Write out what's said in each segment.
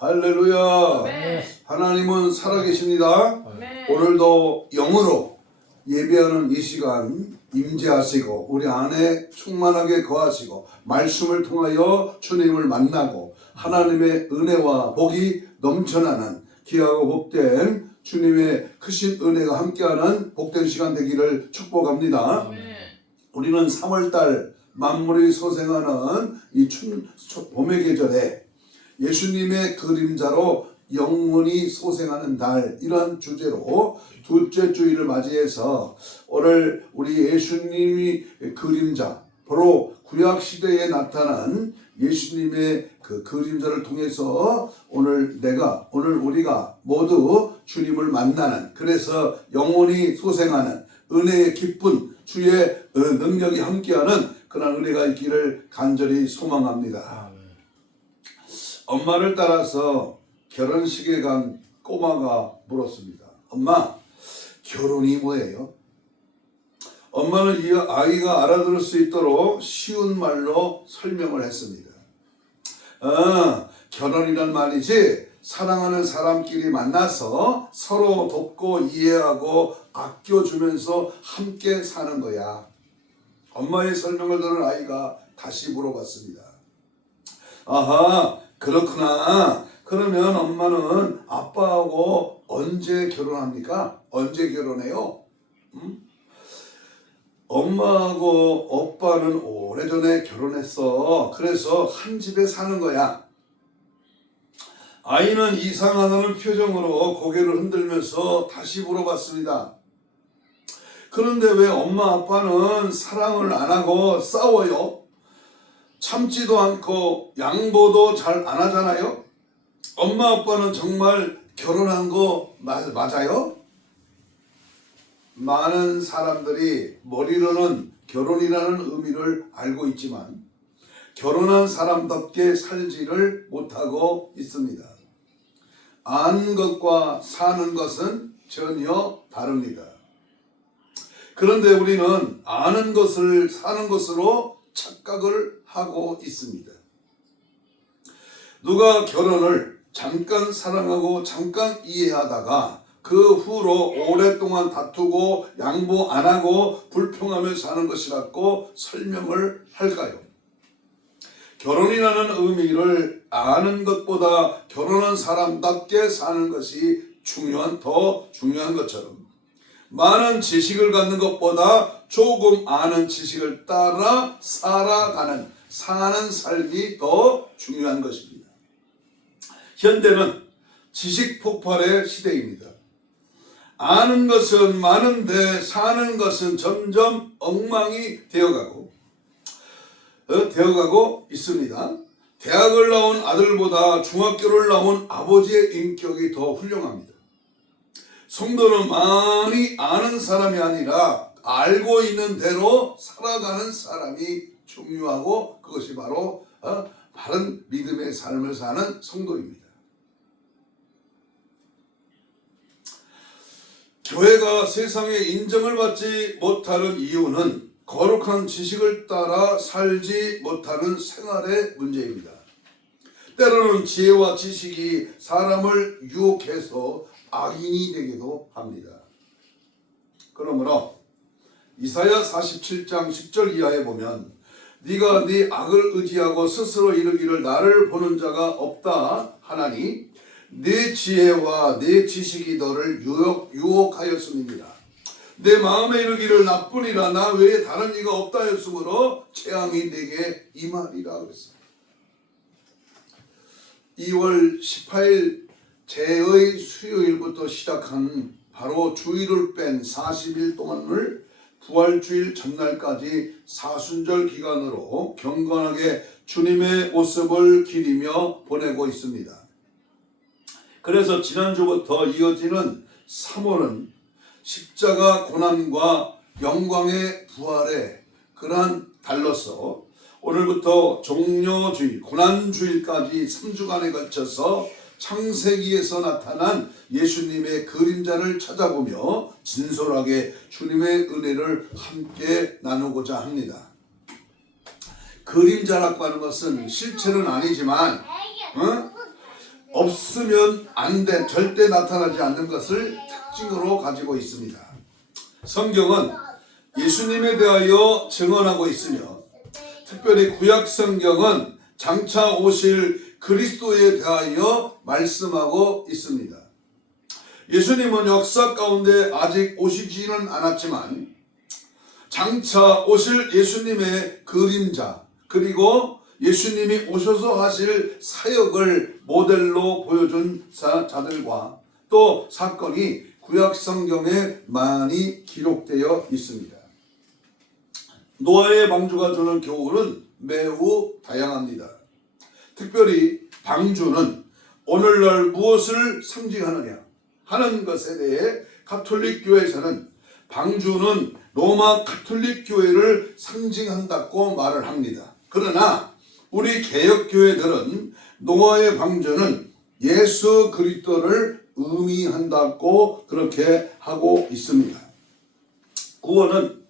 할렐루야. 네. 하나님은 살아계십니다. 네. 오늘도 영으로 예배하는 이 시간 임재하시고 우리 안에 충만하게 거하시고 말씀을 통하여 주님을 만나고 하나님의 은혜와 복이 넘쳐나는 귀하고 복된 주님의 크신 은혜가 함께하는 복된 시간 되기를 축복합니다. 네. 우리는 3월달 만물이 소생하는 이 봄의 계절에 예수님의 그림자로 영원히 소생하는 달, 이런 주제로 둘째 주일을 맞이해서 오늘 우리 예수님이 그림자, 바로 구약시대에 나타난 예수님의 그 그림자를 통해서 오늘 우리가 모두 주님을 만나는, 그래서 영원히 소생하는 은혜의 기쁜 주의 능력이 함께하는 그런 은혜가 있기를 간절히 소망합니다. 엄마를 따라서 결혼식에 간 꼬마가 물었습니다. 엄마, 결혼이 뭐예요? 엄마는 이 아이가 알아들을 수 있도록 쉬운 말로 설명을 했습니다. 결혼이란 말이지, 사랑하는 사람끼리 만나서 서로 돕고 이해하고 아껴주면서 함께 사는 거야. 엄마의 설명을 들은 아이가 다시 물어봤습니다. 아하, 그렇구나. 그러면 엄마는 아빠하고 언제 결혼합니까? 언제 결혼해요? 엄마하고 오빠는 오래전에 결혼했어. 그래서 한 집에 사는 거야. 아이는 이상하다는 표정으로 고개를 흔들면서 다시 물어봤습니다. 그런데 왜 엄마 아빠는 사랑을 안 하고 싸워요? 참지도 않고 양보도 잘 안 하잖아요? 엄마 아빠는 정말 결혼한 거 맞아요? 많은 사람들이 머리로는 결혼이라는 의미를 알고 있지만 결혼한 사람답게 살지를 못하고 있습니다. 아는 것과 사는 것은 전혀 다릅니다. 그런데 우리는 아는 것을 사는 것으로 착각을 하고 있습니다. 누가 결혼을 잠깐 사랑하고 잠깐 이해하다가 그 후로 오랫동안 다투고 양보 안 하고 불평하며 사는 것이라고 설명을 할까요? 결혼이라는 의미를 아는 것보다 결혼한 사람답게 사는 것이 더 중요한 것처럼, 많은 지식을 갖는 것보다 조금 아는 지식을 따라 사는 삶이 더 중요한 것입니다. 현대는 지식 폭발의 시대입니다. 아는 것은 많은데 사는 것은 점점 엉망이 되어가고 있습니다. 대학을 나온 아들보다 중학교를 나온 아버지의 인격이 더 훌륭합니다. 성도는 많이 아는 사람이 아니라 알고 있는 대로 살아가는 사람이 중요하고, 그것이 바로 바른 믿음의 삶을 사는 성도입니다. 교회가 세상에 인정을 받지 못하는 이유는 거룩한 지식을 따라 살지 못하는 생활의 문제입니다. 때로는 지혜와 지식이 사람을 유혹해서 악인이 되기도 합니다. 그러므로 이사야 47장 10절 이하에 보면 네가 네 악을 의지하고 스스로 이르기를 나를 보는 자가 없다 하나니 네 지혜와 네 지식이 너를 유혹하였음이니라. 내 마음에 이르기를 나뿐이라 나 외에 다른 이가 없다 하였으므로 재앙이 내게 임하리라 그랬습니다. 2월 18일 제의 수요일부터 시작한 바로 주일을 뺀 40일 동안을 부활주일 전날까지 사순절 기간으로 경건하게 주님의 모습을 기리며 보내고 있습니다. 그래서 지난주부터 이어지는 3월은 십자가 고난과 영광의 부활의 그러한 달로서 오늘부터 종려주일, 고난주일까지 3주간에 걸쳐서 창세기에서 나타난 예수님의 그림자를 찾아보며 진솔하게 주님의 은혜를 함께 나누고자 합니다. 그림자라고 하는 것은 실체는 아니지만 없으면 안 돼, 절대 나타나지 않는 것을 특징으로 가지고 있습니다. 성경은 예수님에 대하여 증언하고 있으며 특별히 구약 성경은 장차 오실 그리스도에 대하여 말씀하고 있습니다. 예수님은 역사 가운데 아직 오시지는 않았지만 장차 오실 예수님의 그림자 그리고 예수님이 오셔서 하실 사역을 모델로 보여준 자들과 또 사건이 구약 성경에 많이 기록되어 있습니다. 노아의 방주가 주는 교훈은 매우 다양합니다. 특별히 방주는 오늘날 무엇을 상징하느냐 하는 것에 대해 가톨릭 교회에서는 방주는 로마 가톨릭 교회를 상징한다고 말을 합니다. 그러나 우리 개혁교회들은 노아의 방주는 예수 그리스도를 의미한다고 그렇게 하고 있습니다. 구원은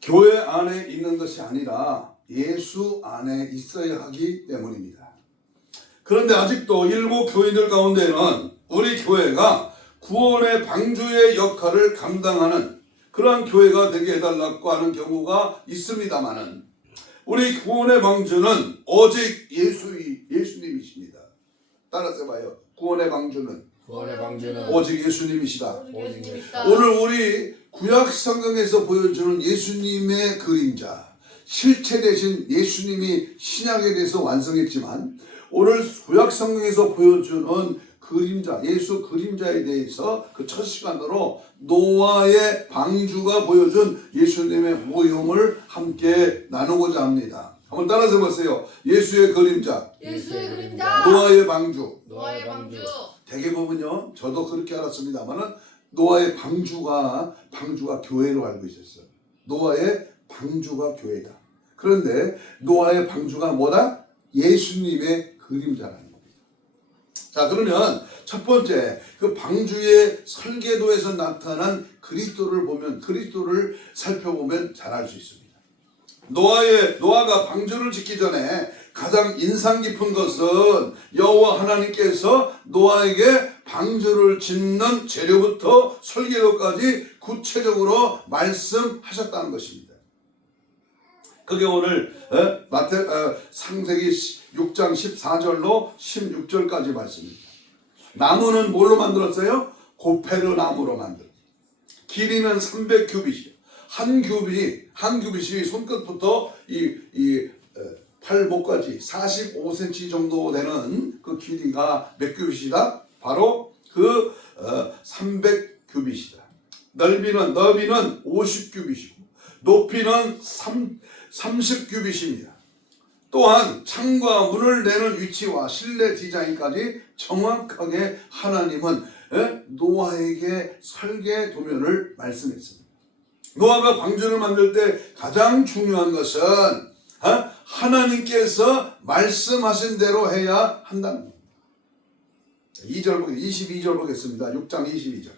교회 안에 있는 것이 아니라 예수 안에 있어야 하기 때문입니다. 그런데 아직도 일부 교인들 가운데는 우리 교회가 구원의 방주의 역할을 감당하는 그러한 교회가 되게 해달라고 하는 경우가 있습니다만은 우리 구원의 방주는 오직 예수님이십니다. 따라서 봐요. 구원의 방주는 오직 예수님이시다. 오늘 우리 구약 성경에서 보여주는 예수님의 그림자, 실체 대신 예수님이 신약에 대해서 완성했지만 오늘 구약 성경에서 보여주는 그림자, 예수 그림자에 대해서 그 첫 시간으로 노아의 방주가 보여준 예수님의 모형을 함께 나누고자 합니다. 한번 따라서 보세요. 예수의 그림자, 노아의 방주. 대개 보면요, 저도 그렇게 알았습니다만은 노아의 방주가 교회로 알고 있었어요. 노아의 방주가 교회다. 그런데 노아의 방주가 뭐다? 예수님의 그림자라는 겁니다. 자, 그러면 첫 번째 그 방주의 설계도에서 나타난 그리스도를 살펴보면 잘 알 수 있습니다. 노아가 방주를 짓기 전에 가장 인상 깊은 것은 여호와 하나님께서 노아에게 방주를 짓는 재료부터 설계도까지 구체적으로 말씀하셨다는 것입니다. 그게 오늘 창세기 6장 14절로 16절까지 말씀입니다. 나무는 뭘로 만들었어요? 고페르 나무로 만들었어요. 길이는 300규빗이요. 한 규빗이 손끝부터 팔목까지 45cm 정도 되는 그 길이가 몇 규빗이다? 바로 그 300규빗이다. 너비는 50규빗이고 높이는 30규빗입니다. 또한 창과 문을 내는 위치와 실내 디자인까지 정확하게 하나님은 노아에게 설계 도면을 말씀했습니다. 노아가 방주를 만들 때 가장 중요한 것은 하나님께서 말씀하신 대로 해야 한다는 겁니다. 22절 보겠습니다. 6장 22절.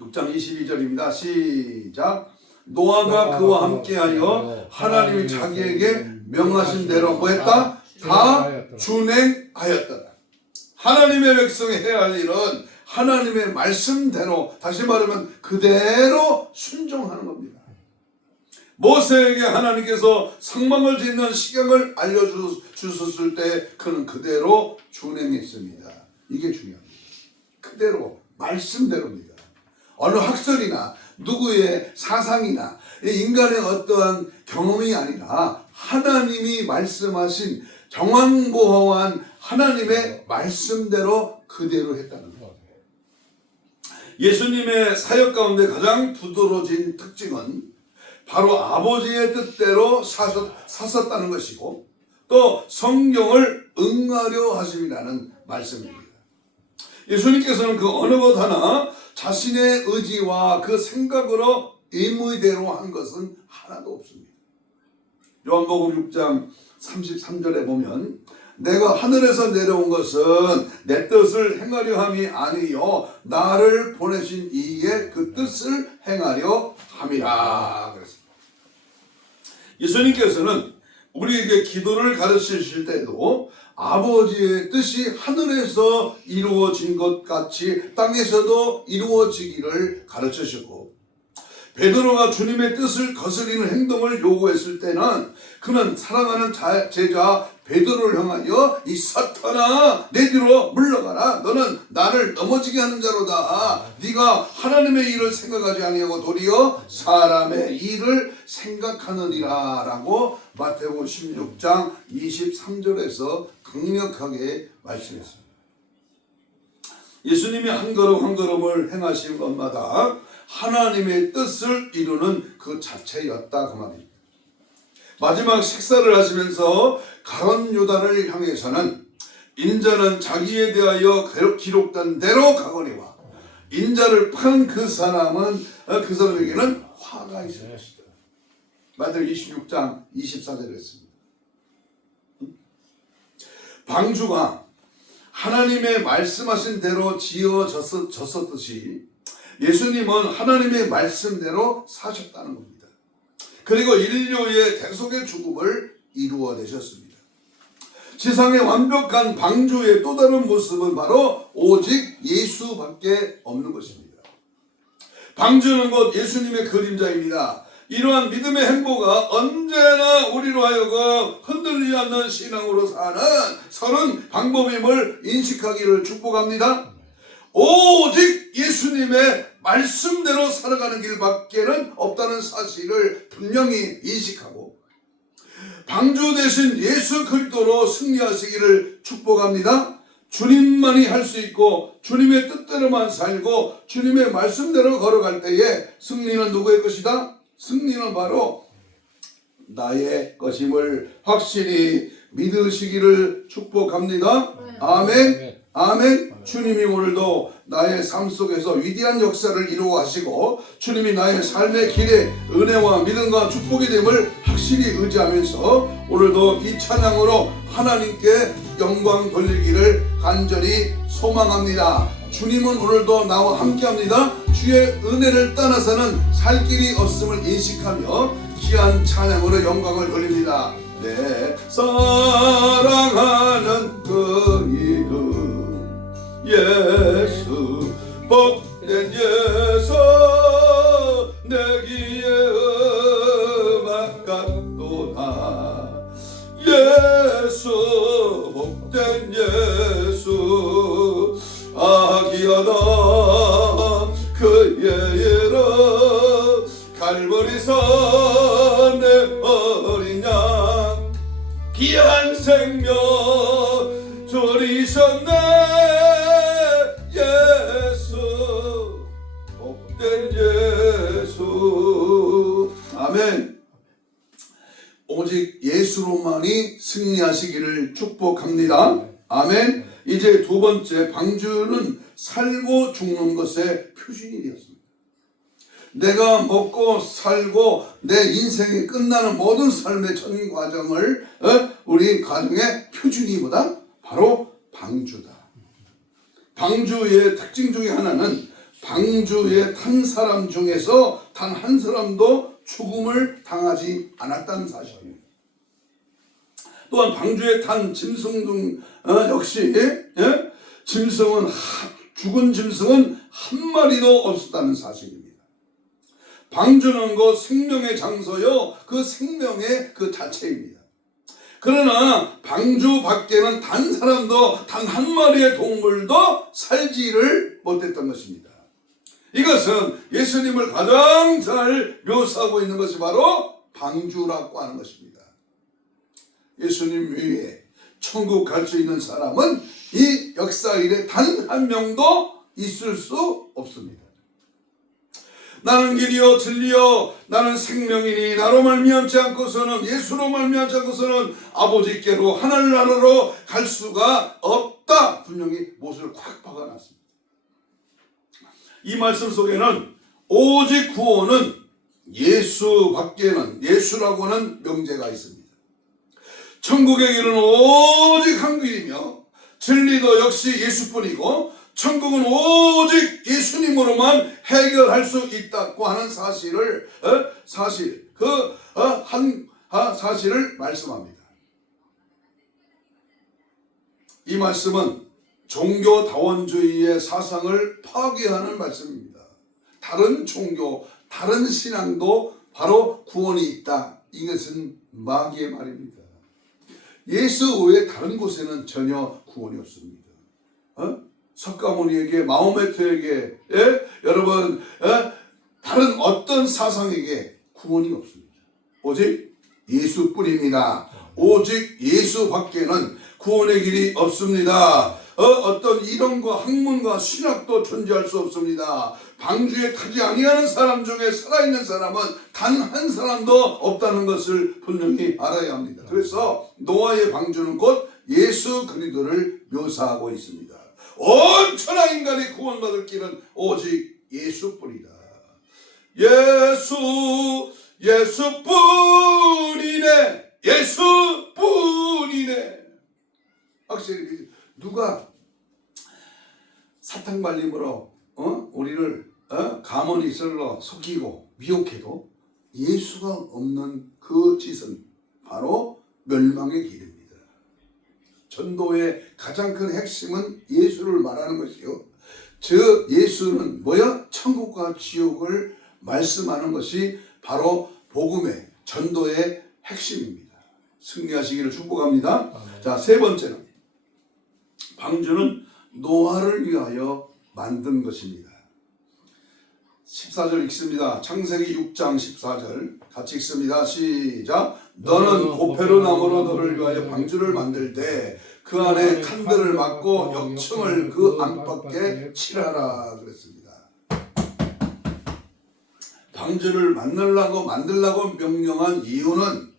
6장 22절입니다. 시작. 노아가 그와 함께하여 하나님이 자기에게 명하신 대로 뭐 했다? 다 준행하였더라. 하나님의 백성이 해야 할 일은 하나님의 말씀대로, 다시 말하면 그대로 순종하는 겁니다. 모세에게 하나님께서 성막을 짓는 시경을 알려주셨을 때 그는 그대로 준행했습니다. 이게 중요합니다. 그대로, 말씀대로입니다. 어느 학설이나 누구의 사상이나 인간의 어떠한 경험이 아니라 하나님이 말씀하신 정황보호한 하나님의 말씀대로 그대로 했다는 거예요. 예수님의 사역 가운데 가장 두드러진 특징은 바로 아버지의 뜻대로 사셨다는 것이고 또 성경을 응하려 하심이라는 말씀입니다. 예수님께서는 그 어느 것 하나 자신의 의지와 그 생각으로 의무대로 한 것은 하나도 없습니다. 요한복음 6장 33절에 보면 내가 하늘에서 내려온 것은 내 뜻을 행하려 함이 아니요 나를 보내신 이의 그 뜻을 행하려 함이라 그랬습니다. 예수님께서는 우리에게 기도를 가르치실 때도 아버지의 뜻이 하늘에서 이루어진 것 같이 땅에서도 이루어지기를 가르치셨고, 베드로가 주님의 뜻을 거스리는 행동을 요구했을 때는 그는 사랑하는 제자 베드로를 향하여 이 사탄아 내 뒤로 물러가라, 너는 나를 넘어지게 하는 자로다. 네가 하나님의 일을 생각하지 아니하고 도리어 사람의 일을 생각하느니라 라고 마태복음 16장 23절에서 강력하게 말씀했습니다. 예수님이 한 걸음 한 걸음을 행하신 것마다 하나님의 뜻을 이루는 그 자체였다 그 말입니다. 마지막 식사를 하시면서 가룟 유다를 향해서는 인자는 자기에 대하여 기록된 대로 가거니와 인자를 판 그 사람에게는 화가 있을 것이다. 마태복음 26장 24절에 했습니다. 방주가 하나님의 말씀하신 대로 지어졌었듯이 예수님은 하나님의 말씀대로 사셨다는 겁니다. 그리고 인류의 대속의 죽음을 이루어내셨습니다. 지상의 완벽한 방주의 또 다른 모습은 바로 오직 예수밖에 없는 것입니다. 방주는 곧 예수님의 그림자입니다. 이러한 믿음의 행보가 언제나 우리로 하여금 흔들리지 않는 신앙으로 사는 방법임을 인식하기를 축복합니다. 오직 예수님의 말씀대로 살아가는 길밖에는 없다는 사실을 분명히 인식하고 방주 대신 예수 그리스도로 승리하시기를 축복합니다. 주님만이 할 수 있고 주님의 뜻대로만 살고 주님의 말씀대로 걸어갈 때에 승리는 누구의 것이다? 승리는 바로 나의 것임을 확실히 믿으시기를 축복합니다. 아멘. 아멘. 주님이 오늘도 나의 삶 속에서 위대한 역사를 이루어 하시고 주님이 나의 삶의 길에 은혜와 믿음과 축복이 됨을 확실히 의지하면서 오늘도 이 찬양으로 하나님께 영광 돌리기를 간절히 소망합니다. 주님은 오늘도 나와 함께합니다. 주의 은혜를 떠나서는 살 길이 없음을 인식하며 귀한 찬양으로 영광을 돌립니다. 내 사랑하는 그 이름 예수, 복된 예수, 내 귀에 음악 같도다. 예수, 복된 예수, 아기하다 그의 이름 갈보리산 내 어린 양 귀한 생명 줄이셨네. 예수, 복된 예수. 아멘. 오직 예수로만이 승리하시기를 축복합니다. 아멘. 이제 두 번째, 방주는 살고 죽는 것의 표준이 되었습니다. 내가 먹고 살고 내 인생이 끝나는 모든 삶의 전 과정을 우리 가정의 표준이 뭐다? 바로 방주다. 방주의 특징 중에 하나는 방주에 탄 사람 중에서 단 한 사람도 죽음을 당하지 않았다는 사실입니다. 또한 방주에 탄 짐승 중 역시 죽은 짐승은 한 마리도 없었다는 사실입니다. 방주는 그 생명의 장소요, 그 생명의 그 자체입니다. 그러나 방주 밖에는 단 사람도 단 한 마리의 동물도 살지를 못했던 것입니다. 이것은 예수님을 가장 잘 묘사하고 있는 것이 바로 방주라고 하는 것입니다. 예수님 외에 천국 갈 수 있는 사람은 이 역사 일에 단 한 명도 있을 수 없습니다. 나는 길이요 진리요 나는 생명이니 나로 말미암지 않고서는 예수로 말미암지 않고서는 아버지께로 하늘나라로 갈 수가 없다. 분명히 못을 콱 박아놨습니다. 이 말씀 속에는 오직 구원은 예수밖에는 예수라고 하는 명제가 있습니다. 천국의 길은 오직 한 길이며 진리도 역시 예수뿐이고 천국은 오직 예수님으로만 해결할 수 있다고 하는 사실을 사실을 말씀합니다. 이 말씀은 종교다원주의의 사상을 파괴하는 말씀입니다. 다른 종교, 다른 신앙도 바로 구원이 있다. 이것은 마귀의 말입니다. 예수 외에 다른 곳에는 전혀 구원이 없습니다. 석가모니에게, 마호메트에게, 여러분, 다른 어떤 사상에게 구원이 없습니다. 오직 예수뿐입니다. 오직 예수밖에는 구원의 길이 없습니다. 어떤 이론과 학문과 신학도 존재할 수 없습니다. 방주에 타지 아니하는 사람 중에 살아있는 사람은 단 한 사람도 없다는 것을 분명히 알아야 합니다. 그래서 노아의 방주는 곧 예수 그리스도를 묘사하고 있습니다. 온 천하 인간이 구원받을 길은 오직 예수뿐이다. 예수뿐이네. 예수뿐이네. 확실히 누가 사탕 발림으로 우리를 가문이 썰러 속이고 미혹해도 예수가 없는 그 짓은 바로 멸망의 길입니다. 전도의 가장 큰 핵심은 예수를 말하는 것이요. 즉 예수는 뭐야? 천국과 지옥을 말씀하는 것이 바로 복음의 전도의 핵심입니다. 승리하시기를 축복합니다. 자, 세 번째는 방주는 노아를 위하여 만든 것입니다. 14절 읽습니다. 창세기 6장 14절 같이 읽습니다. 시작. 너는 고페르나무로 너를 위하여 방주를 만들 때 그 안에 칸들을 막고 역청을 그 안팎에 칠하라 그랬습니다. 방주를 만들라고 명령한 이유는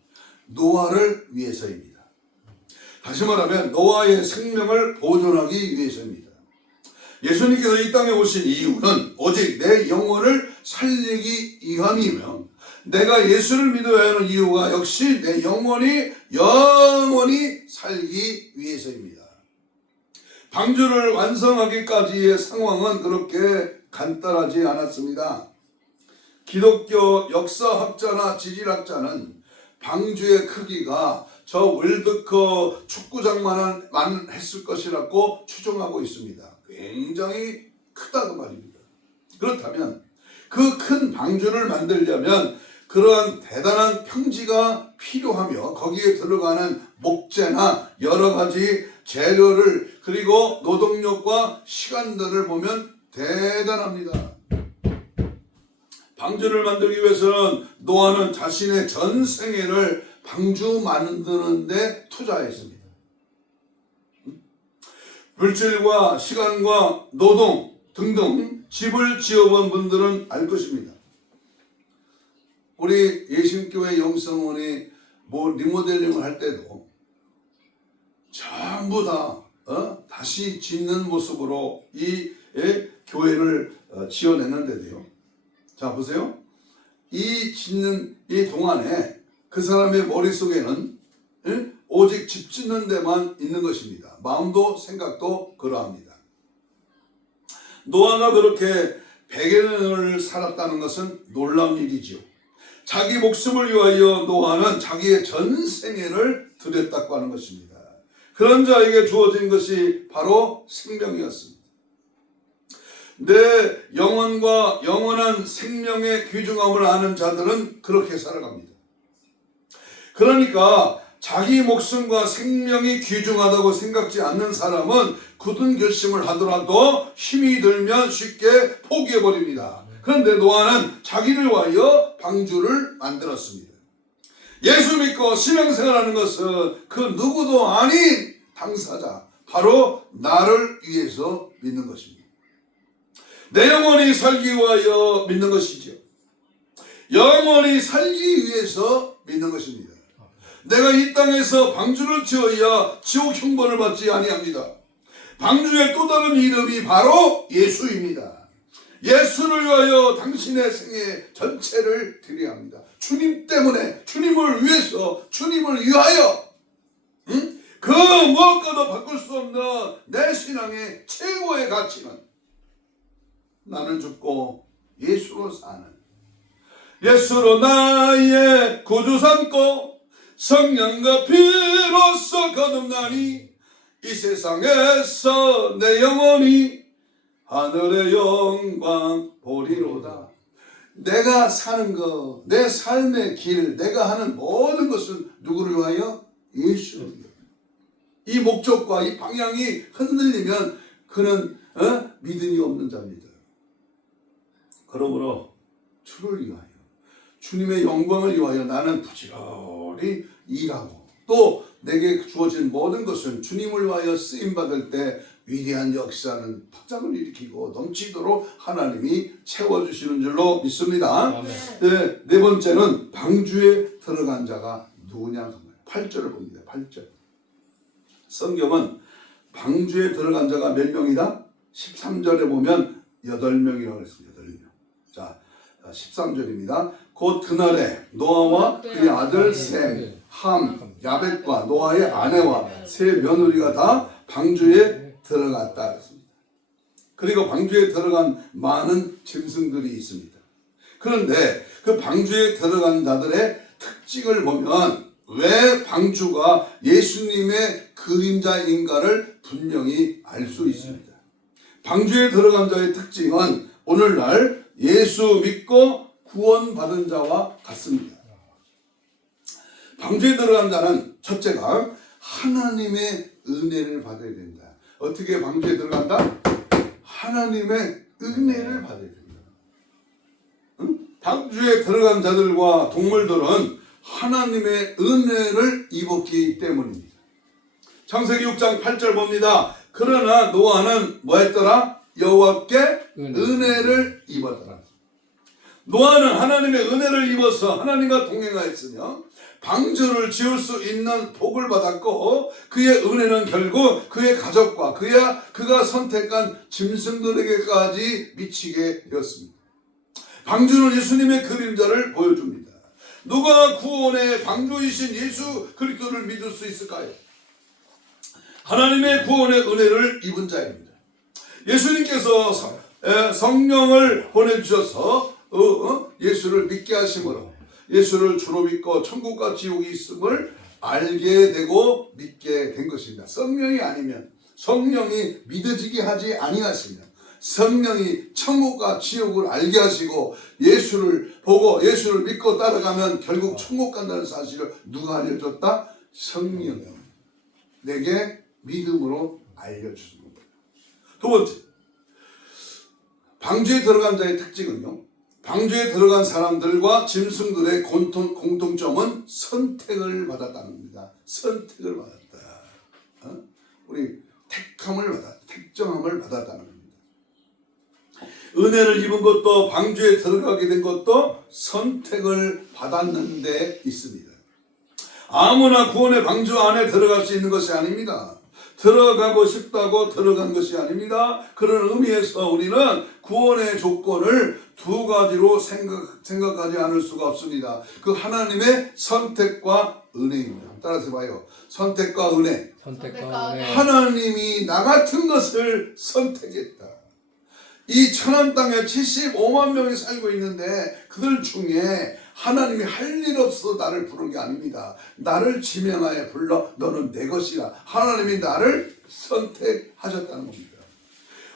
노아를 위해서입니다. 다시 말하면 노아의 생명을 보존하기 위해서입니다. 예수님께서 이 땅에 오신 이유는 오직 내 영혼을 살리기 위함이며 내가 예수를 믿어야 하는 이유가 역시 내 영혼이 영원히 살기 위해서입니다. 방주를 완성하기까지의 상황은 그렇게 간단하지 않았습니다. 기독교 역사학자나 지질학자는 방주의 크기가 저 월드컵 축구장만 했을 것이라고 추정하고 있습니다. 굉장히 크다고 말입니다. 그렇다면 그 큰 방주를 만들려면 그러한 대단한 평지가 필요하며 거기에 들어가는 목재나 여러 가지 재료를 그리고 노동력과 시간들을 보면 대단합니다. 방주를 만들기 위해서는 노아는 자신의 전 생애를 방주 만드는 데 투자했습니다. 물질과 시간과 노동 등등 집을 지어본 분들은 알 것입니다. 우리 예신교회 영성원이 리모델링을 할 때도 전부 다 다시 짓는 모습으로 이 교회를 지어냈는데도요. 자 보세요. 이 짓는 이 동안에 그 사람의 머릿속에는 오직 집 짓는 데만 있는 것입니다. 마음도 생각도 그러합니다. 노아가 그렇게 100여 년을 살았다는 것은 놀라운 일이지요. 자기 목숨을 위하여 노아는 자기의 전 생애를 드렸다고 하는 것입니다. 그런 자에게 주어진 것이 바로 생명이었습니다. 내 영혼과 영원한 생명의 귀중함을 아는 자들은 그렇게 살아갑니다. 그러니까 자기 목숨과 생명이 귀중하다고 생각지 않는 사람은 굳은 결심을 하더라도 힘이 들면 쉽게 포기해버립니다. 그런데 노아는 자기를 위하여 방주를 만들었습니다. 예수 믿고 신앙생활하는 것은 그 누구도 아닌 당사자, 바로 나를 위해서 믿는 것입니다. 내 영혼이 살기 위하여 믿는 것이죠. 영혼이 살기 위해서 믿는 것입니다. 내가 이 땅에서 방주를 지어야 지옥 형벌을 받지 아니합니다. 방주의 또 다른 이름이 바로 예수입니다. 예수를 위하여 당신의 생애 전체를 드려야 합니다. 주님 때문에, 주님을 위해서, 주님을 위하여, 그 무엇과도 바꿀 수 없는 내 신앙의 최고의 가치는 나는 죽고 예수로 사는, 예수로 나의 구주 삼고 성령과 피로써 거듭나니 이 세상에서 내 영혼이 하늘의 영광 보리로다. 내가 사는 것, 내 삶의 길, 내가 하는 모든 것은 누구를 위하여? 예수를 위하여. 이 목적과 이 방향이 흔들리면 그는 믿음이 없는 자입니다. 그러므로 주를 위하여, 주님의 영광을 위하여 나는 부지런히 일하고, 또 내게 주어진 모든 것은 주님을 위하여 쓰임받을 때 위대한 역사는 파장을 일으키고 넘치도록 하나님이 채워주시는 줄로 믿습니다. 네 번째는 방주에 들어간 자가 누구냐? 8절을 봅니다. 8절. 성경은 방주에 들어간 자가 몇 명이다? 13절에 보면 8명이라고 했습니다. 8명. 자, 13절입니다. 곧 그날에 노아와 그의 아들 셈, 함, 야벳과 노아의 아내와 세 며느리가 다 방주에 들어갔다 했습니다. 그리고 방주에 들어간 많은 짐승들이 있습니다. 그런데 그 방주에 들어간 자들의 특징을 보면 왜 방주가 예수님의 그림자인가를 분명히 알 수 있습니다. 방주에 들어간 자의 특징은 오늘날 예수 믿고 구원받은 자와 같습니다. 방주에 들어간 자는 첫째가 하나님의 은혜를 받아야 된다. 어떻게 방주에 들어간다? 하나님의 은혜를 받아야 된다. 방주에 들어간 자들과 동물들은 하나님의 은혜를 입었기 때문입니다. 창세기 6장 8절 봅니다. 그러나 노아는 뭐 했더라? 여호와께 은혜를 입었더라. 노아는 하나님의 은혜를 입어서 하나님과 동행하였으며 방주를 지을 수 있는 복을 받았고, 그의 은혜는 결국 그의 가족과 그가 선택한 짐승들에게까지 미치게 되었습니다. 방주는 예수님의 그림자를 보여줍니다. 누가 구원의 방주이신 예수 그리스도를 믿을 수 있을까요? 하나님의 구원의 은혜를 입은 자입니다. 예수님께서 성령을 보내주셔서 예수를 믿게 하심으로 예수를 주로 믿고 천국과 지옥이 있음을 알게 되고 믿게 된 것입니다. 성령이 아니면, 성령이 믿어지게 하지 아니하시면, 성령이 천국과 지옥을 알게 하시고 예수를 보고 예수를 믿고 따라가면 결국 천국 간다는 사실을 누가 알려줬다? 성령이 내게 믿음으로 알려주는 겁니다. 두 번째, 방주에 들어간 자의 특징은요, 방주에 들어간 사람들과 짐승들의 공통점은 선택을 받았다는 겁니다. 선택을 받았다. 우리 택정함을 받았다는 겁니다. 은혜를 입은 것도, 방주에 들어가게 된 것도 선택을 받았는 데 있습니다. 아무나 구원의 방주 안에 들어갈 수 있는 것이 아닙니다. 들어가고 싶다고 들어간 것이 아닙니다. 그런 의미에서 우리는 구원의 조건을 두 가지로 생각하지 않을 수가 없습니다. 그 하나님의 선택과 은혜입니다. 따라서 봐요. 선택과 은혜. 하나님이 나 같은 것을 선택했다. 이 천한 땅에 75만 명이 살고 있는데 그들 중에 하나님이 할 일 없어 나를 부른 게 아닙니다. 나를 지명하여 불러 너는 내 것이라. 하나님이 나를 선택하셨다는 겁니다.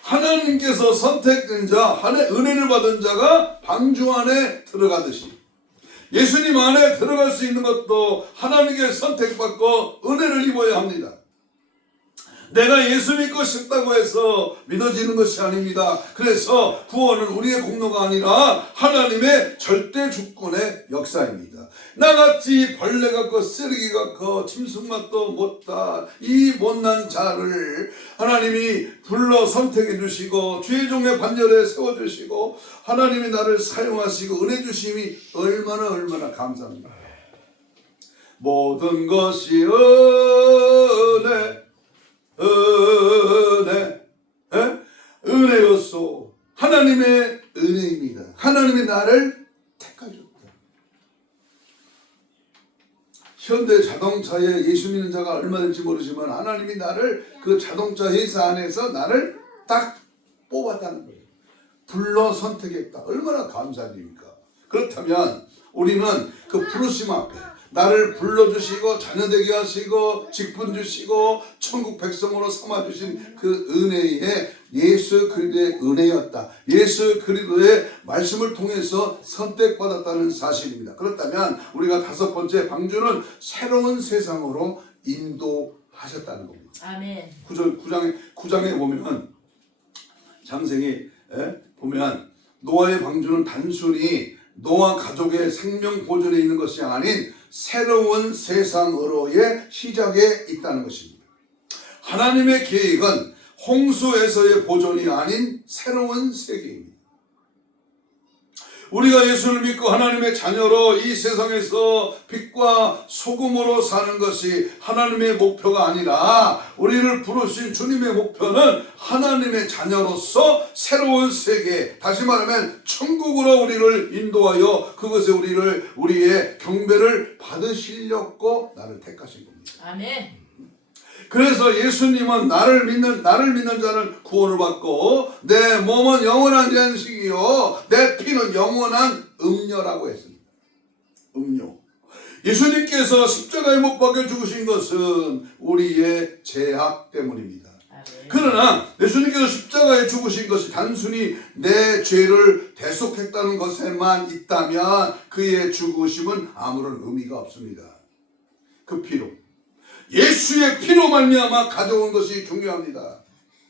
하나님께서 선택된 자, 은혜를 받은 자가 방주 안에 들어가듯이 예수님 안에 들어갈 수 있는 것도 하나님께 선택받고 은혜를 입어야 합니다. 내가 예수 믿고 싶다고 해서 믿어지는 것이 아닙니다. 그래서 구원은 우리의 공로가 아니라 하나님의 절대 주권의 역사입니다. 나같이 벌레 같고 쓰레기 같고 짐승 맛도 못다 이 못난 자를 하나님이 불러 선택해 주시고 주의 종의 반열에 세워주시고 하나님이 나를 사용하시고 은혜 주심이 얼마나 감사합니다. 모든 것이 은혜였소. 하나님의 은혜입니다. 하나님이 나를 택하셨다. 현대 자동차에 예수 믿는 자가 얼마 될지 모르지만 하나님이 나를 그 자동차 회사 안에서 나를 딱 뽑았다는 거예요. 불러 선택했다. 얼마나 감사드립니까? 그렇다면 우리는 그 부르심 앞에 나를 불러주시고 자녀되게 하시고 직분 주시고 천국 백성으로 삼아주신 그 은혜에 예수 그리스도의 은혜였다. 예수 그리스도의 말씀을 통해서 선택받았다는 사실입니다. 그렇다면 우리가 다섯 번째 방주는 새로운 세상으로 인도하셨다는 겁니다. 아멘. 9장에 보면 장생이 보면 노아의 방주는 단순히 노아 가족의 생명 보존에 있는 것이 아닌 새로운 세상으로의 시작에 있다는 것입니다. 하나님의 계획은 홍수에서의 보존이 아닌 새로운 세계입니다. 우리가 예수를 믿고 하나님의 자녀로 이 세상에서 빛과 소금으로 사는 것이 하나님의 목표가 아니라 우리를 부르신 주님의 목표는 하나님의 자녀로서 새로운 세계, 다시 말하면 천국으로 우리를 인도하여 그것에 우리의 경배를 받으시려고 나를 택하신 겁니다. 아멘. 그래서 예수님은 나를 믿는 자는 구원을 받고 내 몸은 영원한 양식이요 내 피는 영원한 음료라고 했습니다. 음료. 예수님께서 십자가에 못 박혀 죽으신 것은 우리의 죄악 때문입니다. 그러나 예수님께서 십자가에 죽으신 것이 단순히 내 죄를 대속했다는 것에만 있다면 그의 죽으심은 아무런 의미가 없습니다. 그 피로, 예수의 피로 말미암아 가져온 것이 중요합니다.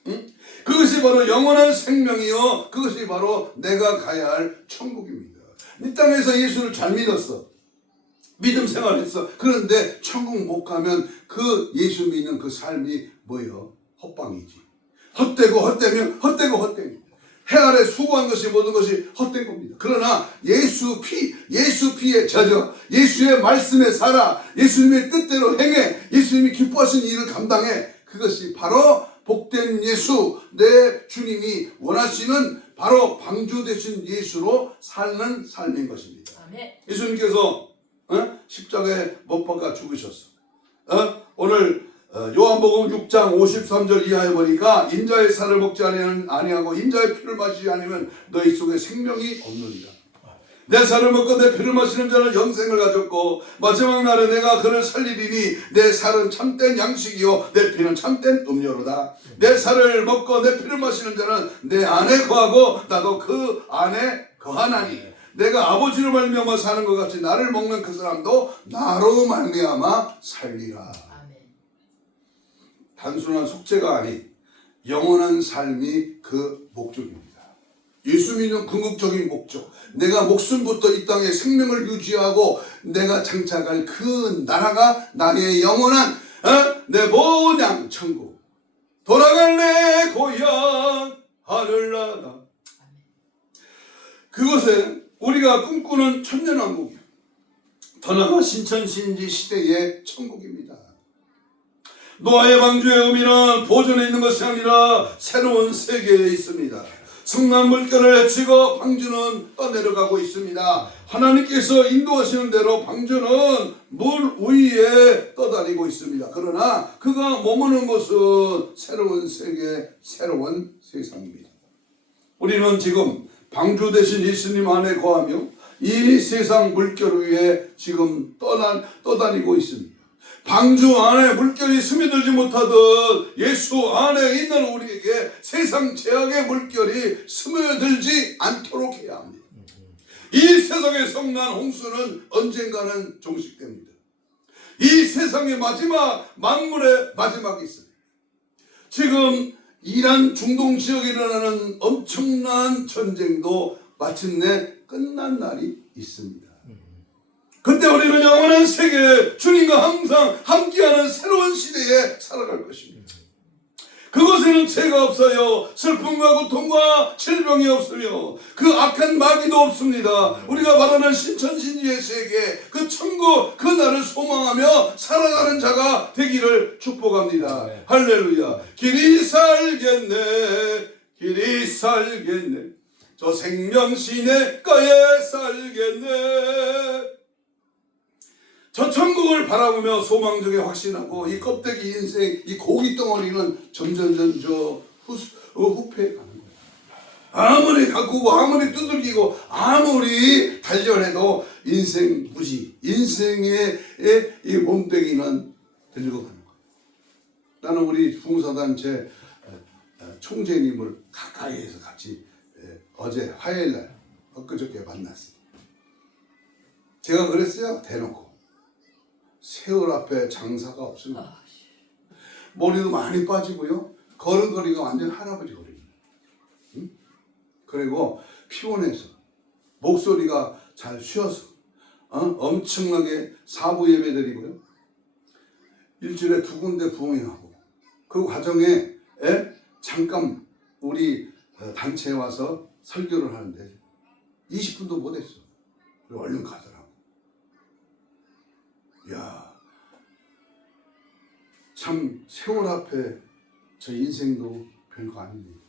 응? 그것이 바로 영원한 생명이요 그것이 바로 내가 가야 할 천국입니다. 이 땅에서 예수를 잘 믿었어. 믿음 생활했어. 그런데 천국 못 가면 그 예수 믿는 그 삶이 뭐예요? 헛방이지. 헛되고 해 아래 수고한 것이 모든 것이 헛된 겁니다. 그러나 예수 피에 젖어 예수의 말씀에 살아 예수님의 뜻대로 행해 예수님이 기뻐하신 일을 감당해 그것이 바로 복된 예수 내 주님이 원하시는 바로 방주 되신 예수로 사는 삶인 것입니다. 예수님께서 십자가에 못 박아 죽으셨어. 오늘 요한복음 6장 53절 이하에 보니까 인자의 살을 먹지 아니하고 인자의 피를 마시지 않으면 너희 속에 생명이 없느니라. 내 살을 먹고 내 피를 마시는 자는 영생을 가졌고 마지막 날에 내가 그를 살리리니 내 살은 참된 양식이요 내 피는 참된 음료로다. 내 살을 먹고 내 피를 마시는 자는 내 안에 거하고 나도 그 안에 거하나니 내가 아버지로 말미암아 사는 것 같이 나를 먹는 그 사람도 나로 말미암아 살리라. 단순한 속죄가 아닌 영원한 삶이 그 목적입니다. 예수 믿는 궁극적인 목적, 내가 목숨부터 이 땅에 생명을 유지하고 내가 장착할 그 나라가 나의 영원한 내 본향 천국, 돌아갈 내 고향 하늘나라. 그것에 우리가 꿈꾸는 천년왕국이요 더 나아가 신천신지 시대의 천국입니다. 노아의 방주의 의미는 보존에 있는 것이 아니라 새로운 세계에 있습니다. 성난 물결을 헤치고 방주는 떠내려가고 있습니다. 하나님께서 인도하시는 대로 방주는 물 위에 떠다니고 있습니다. 그러나 그가 머무는 곳은 새로운 세계, 새로운 세상입니다. 우리는 지금 방주 되신 예수님 안에 거하며 이 세상 물결 위에 지금 떠다니고 있습니다. 방주 안에 물결이 스며들지 못하듯 예수 안에 있는 우리에게 세상 죄악의 물결이 스며들지 않도록 해야 합니다. 이 세상의 성난 홍수는 언젠가는 종식됩니다. 이 세상의 마지막 만물의 마지막이 있습니다. 지금 이란 중동 지역에 일어나는 엄청난 전쟁도 마침내 끝난 날이 있습니다. 그때 우리는 영원한 세계에 주님과 항상 함께하는 새로운 시대에 살아갈 것입니다. 그곳에는 죄가 없어요. 슬픔과 고통과 질병이 없으며 그 악한 마귀도 없습니다. 우리가 바라는 신천신지의 세계, 그 천국, 그 날을 소망하며 살아가는 자가 되기를 축복합니다. 네. 할렐루야. 길이 살겠네, 길이 살겠네, 저 생명 시내가에 살겠네. 저 천국을 바라보며 소망적에 확신하고 이 껍데기 인생, 이 고기 덩어리는 점점 후퇴해 가는 거예요. 아무리 가꾸고 아무리 두들기고 아무리 단련해도 인생 무지, 인생의 이 몸뚱이는 늙어가는 거예요. 나는 우리 봉사단체 총재님을 가까이에서 같이 어제 화요일날 엊그저께 만났어요. 제가 그랬어요. 대놓고. 세월 앞에 장사가 없습니다. 머리도 많이 빠지고요. 걸음걸이가 완전 할아버지 걸음이에요. 응? 그리고 피곤해서 목소리가 잘 쉬어서 엄청나게 사부 예배 드리고요. 일주일에 2군데 부흥하고 그 과정에 잠깐 우리 단체에 와서 설교를 하는데 20분도 못했어. 그리고 얼른 가더라고. 이야, 참 세월 앞에 저 인생도 별거 아닙니다.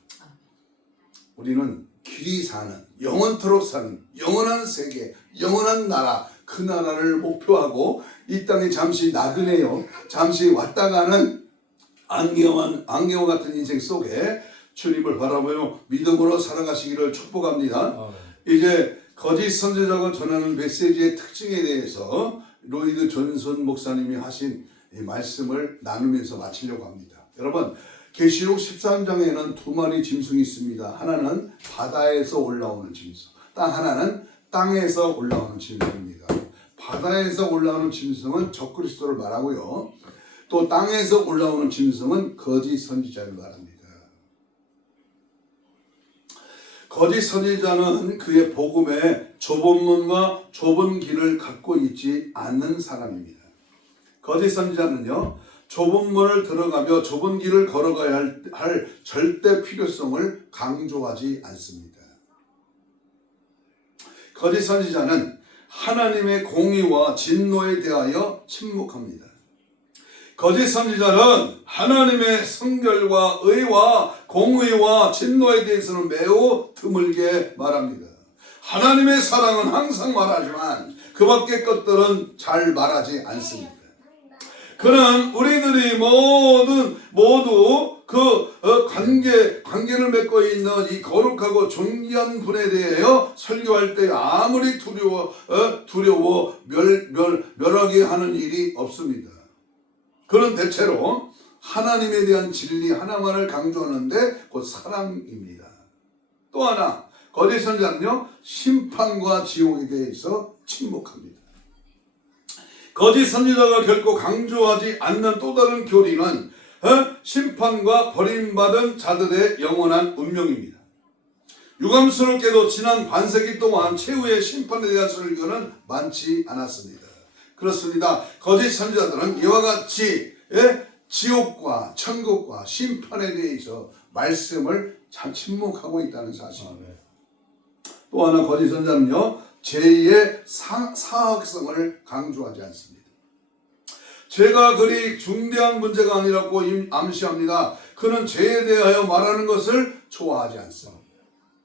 우리는 길이 사는, 영원토록 사는, 영원한 세계, 영원한 나라, 그 나라를 목표하고 이 땅에 잠시 나그네요. 잠시 왔다 가는 안개와 같은 인생 속에 주님을 바라보며 믿음으로 살아가시기를 축복합니다. 이제 거짓 선지자가 전하는 메시지의 특징에 대해서 로이드 존슨 목사님이 하신 이 말씀을 나누면서 마치려고 합니다. 여러분, 계시록 13장에는 2마리 짐승이 있습니다. 하나는 바다에서 올라오는 짐승, 하나는 땅에서 올라오는 짐승입니다. 바다에서 올라오는 짐승은 적그리스도를 말하고요. 또 땅에서 올라오는 짐승은 거짓 선지자를 말합니다. 거짓 선지자는 그의 복음에 좁은 문과 좁은 길을 갖고 있지 않는 사람입니다. 거짓 선지자는요, 좁은 문을 들어가며 좁은 길을 걸어가야 할 절대 필요성을 강조하지 않습니다. 거짓 선지자는 하나님의 공의와 진노에 대하여 침묵합니다. 거짓 선지자는 하나님의 성결과 의와 공의와 진노에 대해서는 매우 드물게 말합니다. 하나님의 사랑은 항상 말하지만 그 밖의 것들은 잘 말하지 않습니다. 그는 우리들이 모두 그 관계를 맺고 있는 이 거룩하고 존귀한 분에 대하여 설교할 때 아무리 두려워 멸하게 하는 일이 없습니다. 그는 대체로 하나님에 대한 진리 하나만을 강조하는데 곧 사랑입니다. 또 하나, 거짓 선지자는요, 심판과 지옥에 대해서 침묵합니다. 거짓 선지자가 결코 강조하지 않는 또 다른 교리는 심판과 버림받은 자들의 영원한 운명입니다. 유감스럽게도 지난 반세기 동안 최후의 심판에 대한 설교는 많지 않았습니다. 그렇습니다. 거짓 선지자들은 이와 같이 지옥과 천국과 심판에 대해서 말씀을 잘 침묵하고 있다는 사실입니다. 또 하나, 거짓 선지자는요, 죄의 사악성을 강조하지 않습니다. 죄가 그리 중대한 문제가 아니라고 암시합니다. 그는 죄에 대하여 말하는 것을 좋아하지 않습니다.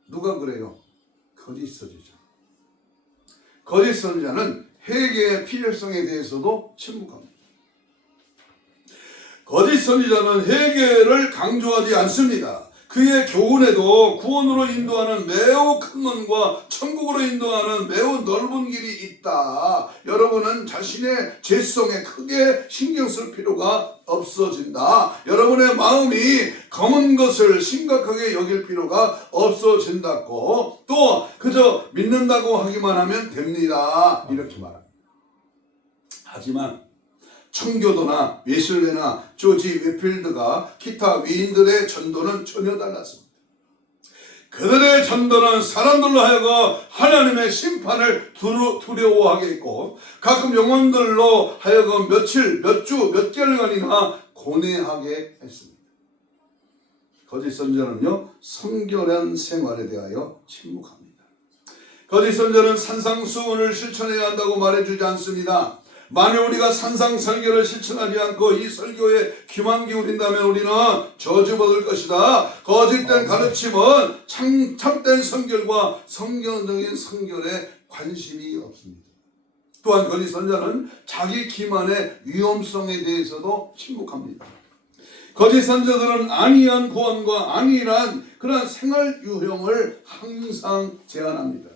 누가 그래요? 거짓 선지자. 거짓 선지자는 회개의 필요성에 대해서도 침묵합니다. 거짓 선지자는 회개를 강조하지 않습니다. 그의 교훈에도 구원으로 인도하는 매우 큰 문과 천국으로 인도하는 매우 넓은 길이 있다. 여러분은 자신의 죄성에 크게 신경 쓸 필요가 없어진다. 여러분의 마음이 검은 것을 심각하게 여길 필요가 없어진다고, 또 그저 믿는다고 하기만 하면 됩니다. 이렇게 말합니다. 하지만 청교도나 웨슬레나 조지 웨필드가 기타 위인들의 전도는 전혀 달랐습니다. 그들의 전도는 사람들로 하여금 하나님의 심판을 두려워하게 했고, 가끔 영혼들로 하여금 며칠, 몇 주, 몇 개월간이나 고뇌하게 했습니다. 거짓 선지자는요, 성결한 생활에 대하여 침묵합니다. 거짓 선지자는 산상수훈을 실천해야 한다고 말해주지 않습니다. 만일 우리가 산상설교를 실천하지 않고 이 설교에 귀만 기울인다면 우리는 저주받을 것이다. 거짓된 가르침은 참된 성결과 성경적인 성결에 관심이 없습니다. 또한 거짓 선지자는 자기 기만의 위험성에 대해서도 침묵합니다. 거짓 선지자들은 안이한 구원과 안일한 그런 생활 유형을 항상 제안합니다.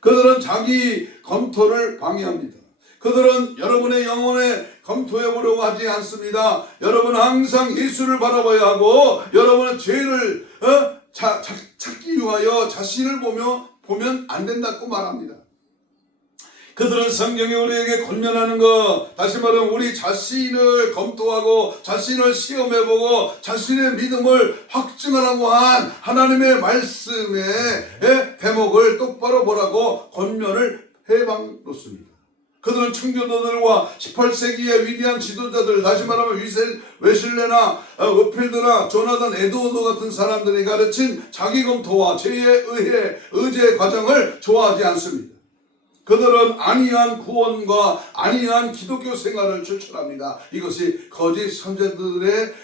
그들은 자기 검토를 방해합니다. 그들은 여러분의 영혼에 검토해 보려고 하지 않습니다. 여러분은 항상 예수를 바라봐야 하고 여러분은 죄를 찾기 위하여 자신을 보면 안 된다고 말합니다. 그들은 성경이 우리에게 권면하는 것, 다시 말하면 우리 자신을 검토하고 자신을 시험해보고 자신의 믿음을 확증하라고 한 하나님의 말씀의 대목을 똑바로 보라고 권면을 해방놓습니다. 그들은 청교도들과 18세기의 위대한 지도자들, 다시 말하면 웨슬레나 워필드나 조나단 에드워드 같은 사람들이 가르친 자기 검토와 죄에 의해 의제 과정을 좋아하지 않습니다. 그들은 안이한 구원과 안이한 기독교 생활을 추천합니다. 이것이 거짓 선자들의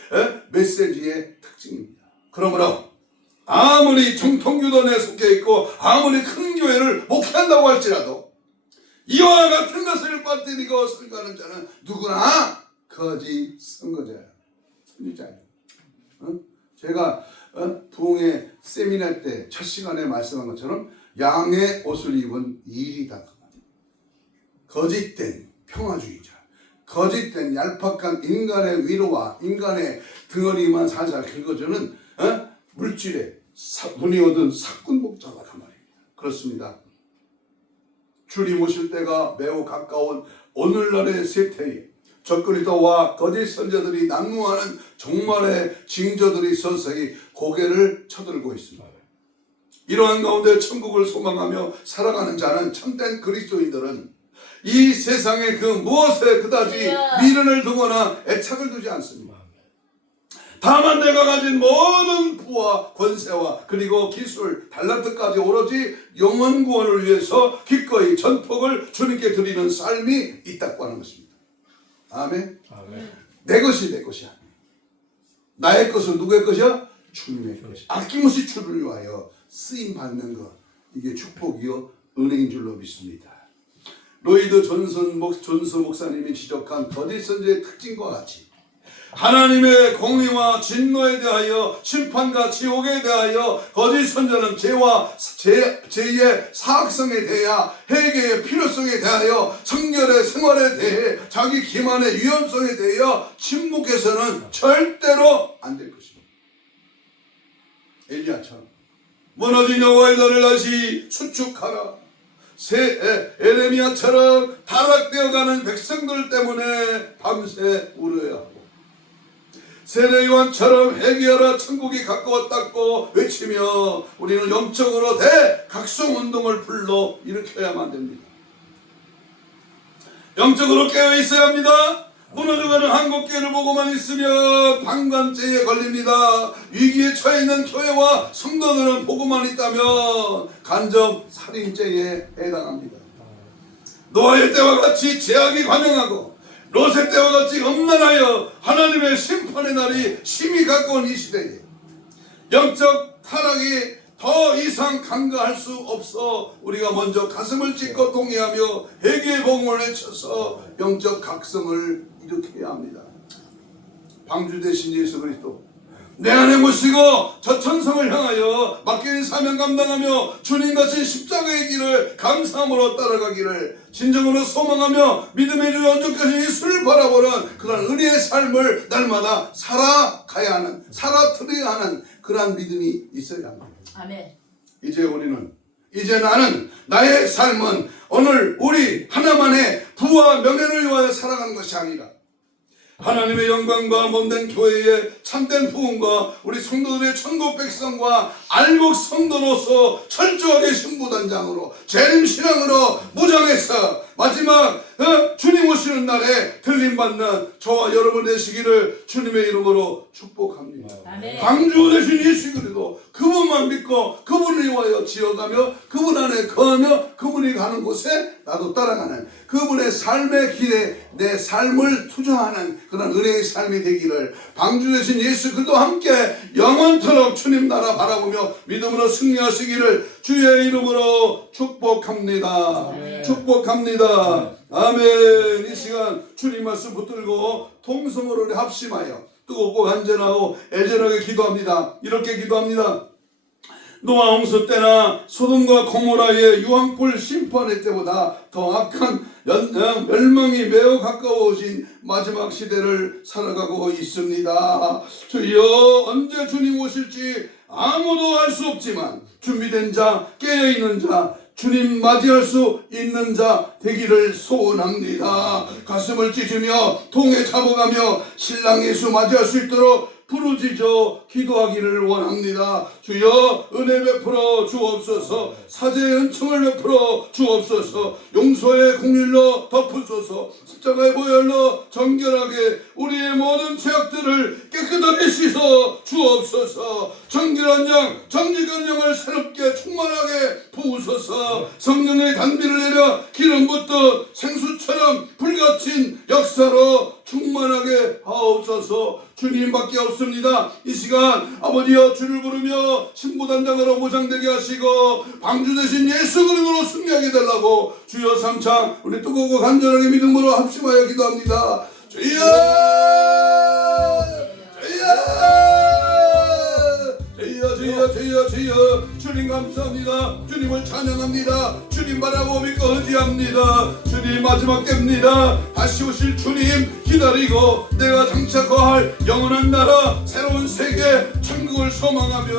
메시지의 특징입니다. 그러므로 아무리 정통교단에 속해 있고 아무리 큰 교회를 목회한다고 할지라도 이와 같은 것을 빠뜨리고 설교하는 자는 누구나 거짓 선거자예요. 선지자예요. 제가 부흥회 세미나 때 첫 시간에 말씀한 것처럼 양의 옷을 입은 일이다. 거짓된 평화주의자, 거짓된 얄팍한 인간의 위로와 인간의 덩어리만 살살 긁어주는 물질에 눈이 얻은 사꾼복자가 그 말입니다. 그렇습니다. 주님 오실 때가 매우 가까운 오늘날의 세태에 적그리스도와 거짓 선자들이 난무하는 종말의 징조들이 서서히 고개를 쳐들고 있습니다. 이러한 가운데 천국을 소망하며 살아가는 자는 참된 그리스도인들은 이 세상의 그 무엇에 그다지 미련을 두거나 애착을 두지 않습니다. 다만 내가 가진 모든 부와 권세와 그리고 기술, 달란트까지 오로지 영혼 구원을 위해서 기꺼이 전폭을 주님께 드리는 삶이 있다고 하는 것입니다. 아멘. 내 것이 내 것이 아니에요. 나의 것은 누구의 것이야? 주님의 것이. 아낌없이 주를 위하여 쓰임 받는 것, 이게 축복이요 은혜인 줄로 믿습니다. 로이드 존스 목사님이 지적한 거짓 선지의 특징과 같이 하나님의 공의와 진노에 대하여 심판과 지옥에 대하여 거짓 선지자는 죄의 사악성에 대하여 회개의 필요성에 대하여 성결의 생활에 대해 자기 기만의 위험성에 대하여 침묵해서는 절대로 안 될 것입니다. 엘리야처럼 무너진 여호와의 너를 다시 수축하라. 에레미야처럼 타락되어가는 백성들 때문에 밤새 울어야 하고 세례요한처럼 회개하라 천국이 가까웠다고 외치며 우리는 영적으로 대각성운동을 불러 일으켜야만 됩니다. 영적으로 깨어있어야 합니다. 무너져가는 한국교회를 보고만 있으면 방관죄에 걸립니다. 위기에 처해 있는 교회와 성도들은 보고만 있다면 간접 살인죄에 해당합니다. 노아의 때와 같이 죄악이 관영하고 롯의 때와 같이 음란하여 하나님의 심판의 날이 심히 가까운 이 시대에 영적 타락이 더 이상 간과할 수 없어 우리가 먼저 가슴을 찢고 동의하며 회개의 복음을 외쳐서 영적 각성을 일으켜야 합니다. 방주 되신 예수 그리스도 내 안에 모시고 저 천성을 향하여 맡긴 사명 감당하며 주님같이 십자가의 길을 감사함으로 따라가기를 진정으로 소망하며 믿음의 주 언제까지 예수를 바라보는 그런 은혜의 삶을 날마다 살아가야 하는 살아드려야 하는 그러한 믿음이 있어야 합니다. 아멘. 이제 나는 나의 삶은 오늘 우리 하나만의 부와 명예를 위하여 살아가는 것이 아니라 하나님의 영광과 몸된 교회의 참된 부흥과 우리 성도들의 천국 백성과 알곡 성도로서 철저하게 신부단장으로 재림신앙으로 무장해서 마지막 주님 오시는 날에 들림받는 저와 여러분 되시기를 주님의 이름으로 축복합니다. 아멘. 방주 되신 예수 그리스도 그분만 믿고 그분을 위하여 지어가며 그분 안에 거하며 그분이 가는 곳에 나도 따라가는 그분의 삶의 길에 내 삶을 투자하는 그런 은혜의 삶이 되기를 방주 되신 예수 그리스도와 함께 영원토록 주님 나라 바라보며 믿음으로 승리하시기를 주의 이름으로 축복합니다. 아멘. 축복합니다. 아멘. 이 시간 주님 말씀 붙들고 통성으로 우리 합심하여 뜨겁고 간절하고 애절하게 기도합니다. 이렇게 기도합니다. 노아 홍수 때나 소돔과 고모라의 유황불 심판의 때보다 더 악한 멸망이 매우 가까워진 마지막 시대를 살아가고 있습니다. 주여, 언제 주님 오실지 아무도 알 수 없지만 준비된 자, 깨어있는 자, 주님 맞이할 수 있는 자 되기를 소원합니다. 가슴을 찢으며 통에 잡아가며 신랑 예수 맞이할 수 있도록 부르짖어 기도하기를 원합니다. 주여, 은혜 베풀어 주옵소서. 사제의 은총을 베풀어 주옵소서. 용서의 공일로 덮으소서. 십자가의 보혈로 정결하게 우리의 모든 죄악들을 깨끗하게 씻어 주옵소서. 정결한 영, 정직한 영을 새롭게 충만하게 부으소서. 성령의 단비를 내려 기름 붓듯 생수처럼 불같은 역사로 충만하게 하옵소서. 주님밖에 없습니다. 이 시간 아버지여, 주를 부르며 신부단장으로 보장되게 하시고 방주 대신 예수 그리스도로 승리하게 달라고 주여 삼창 우리 뜨겁고 간절하게 믿음으로 합심하여 기도합니다. 주여, 주여, 주님 감사합니다. 주님을 찬양합니다. 주님 바라고 믿고 의지합니다. 주님 마지막 때입니다. 다시 오실 주님 기다리고 내가 장차 거할 영원한 나라, 새로운 세계, 천국을 소망하며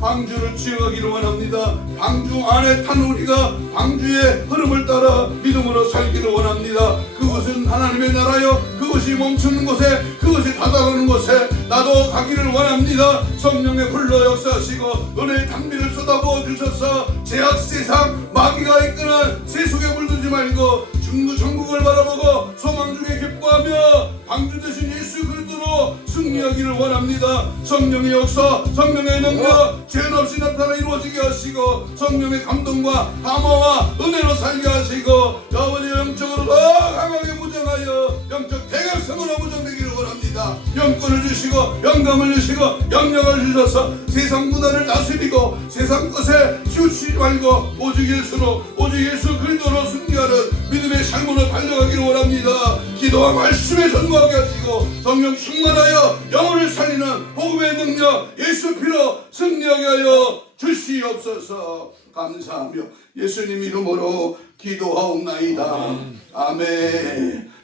방주를 지어가기를 원합니다. 방주 안에 탄 우리가 방주의 흐름을 따라 믿음으로 살기를 원합니다. 그곳은 하나님의 나라요, 그것이 멈추는 곳에, 그것이 다다르는 곳에 나도 가기를 원합니다. 성령의 불러 역사하시고 은혜의 단비를 쏟아부어 주셔서 제약 세상 마귀가 이끄는 세속에 물들지 말고 중구 천국을 바라보고 소망 중에 기뻐하며 방주 대신 예수 그리스도로 승리하기를 원합니다. 성령의 역사, 성령의 능력 죄 없이 나타나 이루어지게 하시고 성령의 감동과 감화와 은혜로 살게 하시고 아버지 영적으로 더 강하게 무장하여 영적 대각성으로 무장되기를 원합니다. 영권을 주시고 영감을 주시고 영력을 주셔서 세상 문화를 다스리고 세상 것에 치우치지 말고 오직 예수 그리스도로 승리하는 믿음의 삶으로 달려가기를 원합니다. 기도와 말씀에 전무하게 하시고 성령 충만하여 영혼을 살리는 복음의 능력 예수 피로 승리하게 하여 주시옵소서. 감사하며 예수님 이름으로 기도하옵나이다. 아멘.